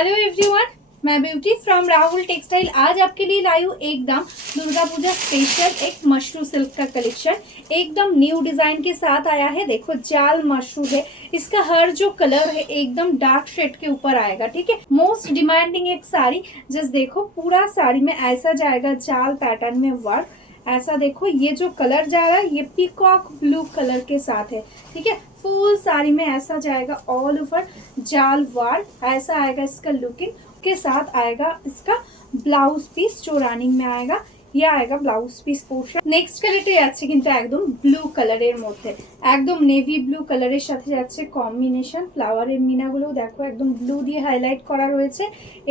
Hello everyone, मैं beauty from Rahul textile. आज आपके लिए लाई हूँ एकदम दुर्गा पूजा स्पेशल एक मशरू सिल्क का कलेक्शन। एकदम न्यू डिजाइन के साथ आया है। देखो जाल मशरू है, इसका हर जो कलर है एकदम डार्क शेड के ऊपर आएगा। ठीक है, मोस्ट डिमांडिंग एक साड़ी। जस्ट देखो पूरा साड़ी में ऐसा जाएगा जाल पैटर्न में वर्क। ऐसा देखो ये जो कलर जा रहा है ये पीकॉक ब्लू कलर के साथ है। ठीक है, फुल साड़ी में ऐसा जाएगा ऑल ओवर जाल वर्क। ऐसा आएगा इसका लुकिंग के साथ। आएगा इसका ब्लाउज पीस जो रनिंग में आएगा, ये आएगा ब्लाउज পিস পোর্শন। নেক্সট কালারটা যাচ্ছে কিন্তু একদম ব্লু কালারের মধ্যে, একদম নেভি ব্লু কালারের সাথে যাচ্ছে কম্বিনেশন। ফ্লাওয়ারের মিনাগুলো দেখো একদম ব্লু দিয়ে হাইলাইট করা রয়েছে।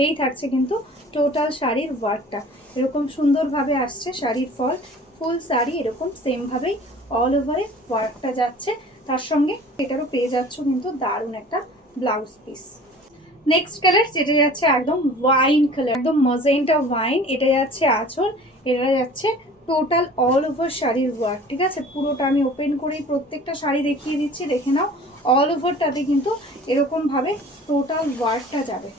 এই থাকছে কিন্তু টোটাল শাড়ির ওয়ার্কটা, এরকম সুন্দরভাবে আসছে শাড়ির ফল। ফুল শাড়ি এরকম সেম ভাবেই অল ওভারে ওয়ার্কটা যাচ্ছে। তার সঙ্গে এটারও পেয়ে যাচ্ছ কিন্তু দারুণ একটা ব্লাউজ পিস। নেক্সট কালার যেটা যাচ্ছে একদম ওয়াইন কালার, একদম মজেন্টা ওয়াইন। এটা যাচ্ছে আঁচল, এটা যাচ্ছে টোটাল অল ওভার শাড়ির ওয়ার্ক। ঠিক আছে, পুরোটা আমি ওপেন করেই প্রত্যেকটা শাড়ি দেখিয়ে দিচ্ছি, দেখে নাও। অল ওভারটাতে কিন্তু এরকম ভাবে টোটাল ওয়ার্কটা যাবে।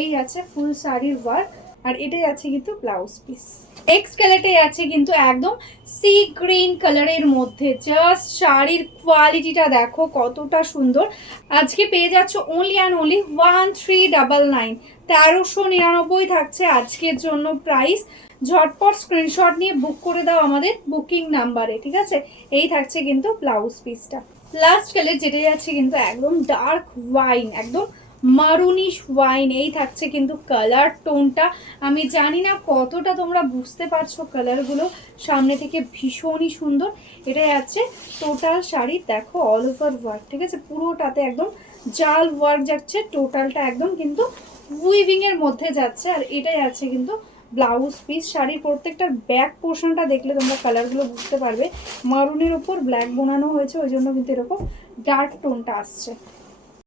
এই আছে ফুল শাড়ির ওয়ার্ক, আর এটাই আছে কিন্তু ব্লাউজ পিস। নেক্সট কালারটাই আছে কিন্তু একদম সি গ্রিন কালারের মধ্যে। জাস্ট শাড়ির কোয়ালিটিটা দেখো কতটা সুন্দর। আজকে পেয়ে যাচ্ছ অনলি অ্যান্ড অনলি 1399, 1399 থাকছে আজকের জন্য প্রাইস। ঝটপট স্ক্রিনশট নিয়ে বুক করে দাও আমাদের বুকিং নাম্বারে। ঠিক আছে, এই থাকছে কিন্তু ব্লাউজ পিসটা। লাস্ট কালার যেটা যাচ্ছে কিন্তু একদম ডার্ক ওয়াইন, একদম মারুনিশ ওয়াইন। এই থাকছে কিন্তু কালার টোনটা। আমি জানি না কতটা তোমরা বুঝতে পারছো কালারগুলো, সামনে থেকে ভীষণই সুন্দর। এটা যাচ্ছে টোটাল শাড়ি দেখো অল ওভার ওয়ার্ক। ঠিক আছে, পুরোটাতে একদম জাল ওয়ার্ক যাচ্ছে, টোটালটা একদম কিন্তু উইভিং এর মধ্যে যাচ্ছে। আর এটাই আছে কিন্তু ব্লাউজ পিস। শাড়ির প্রত্যেকটার ব্যাক পোর্শনটা দেখলে তোমরা কালারগুলো বুঝতে পারবে। মারুনের উপর ব্ল্যাক বোনানো হয়েছে, ওই জন্য কিন্তু এরকম ডার্ক টোনটা আসছে।